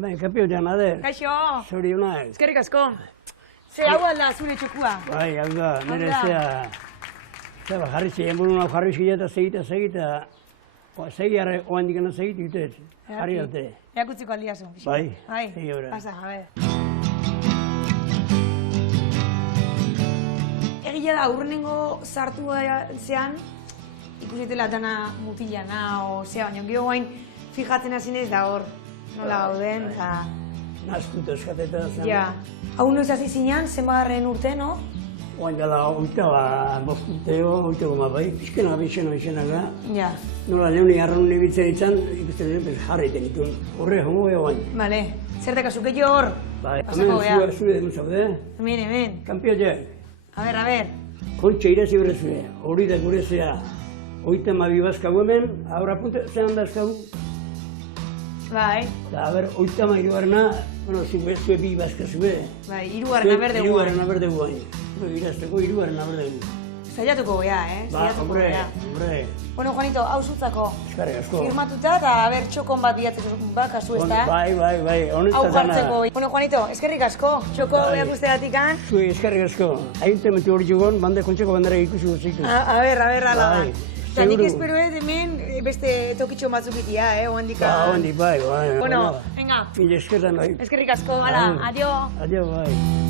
Hemen, kapiotean, ade. Kaixo. Zorionak. Eskerrik asko. Ze hau alda zure txokua. Bai, hau da, nire zea... Zeba, jarri zein, burun hau jarri zein eta segita... Segi harre, oan dikena segit, jutez. Jarri arte. Eakutziko aldiazu. Bai, bai. segi horra. Pasa, a ver. Egia da, aurrenengo sartu zean, ikusitela dana mutilana, o zea, baina gero guain fijatzen hasi naiz da hor, nola gauden, eta... Naztuta eskateta zen. Ja. Hau noiz hasi zinean, zenbagarren urte, no? Oain dela, oita bost urteo, oita goma bai, pixkena bizena. Ja. Nola leoni arraun ibiltzen itzan, ikusten dut, jarraiten dituen. Horre, hongo beha guain. Bale, zerteka zukeio hor? Bai, Pasako hemen zure demu zaude. Hemen. Kampioteak. A ver. Kontxe irazi berezue, hori da gure zea. Oita mabi bazkagu hemen, aurra punte zean dazkagu. Bai. Da, a ber, oita ma irugarna, bueno, zue bi bazkazue. Bai, irugarren aberdegu. Irugarren aberdegu hain. Irazteko irugarren aberdegu. Zaiatuko goia, Ba, hombre. Bueno, Juanito, hau zutzako. Eskarrik asko. Firmatuta eta aber txokon bat bilatzeko bakazu ez da? Bai. Hau jartzeko. Bueno, Juanito, eskerrik asko. Txoko beak usteatikan. Zui, eskerrik asko. Agintementu hori jogon, kontxeko bandera ikusi guztitu. A ber, ala da. Bai. Eta nik espero hemen beste tokitxo batzuk itia, oandik. Ba, oandik, bai. Bueno, venga. Mila eskertan, bai. Eskerrik asko, ala, adio. Adio, bai.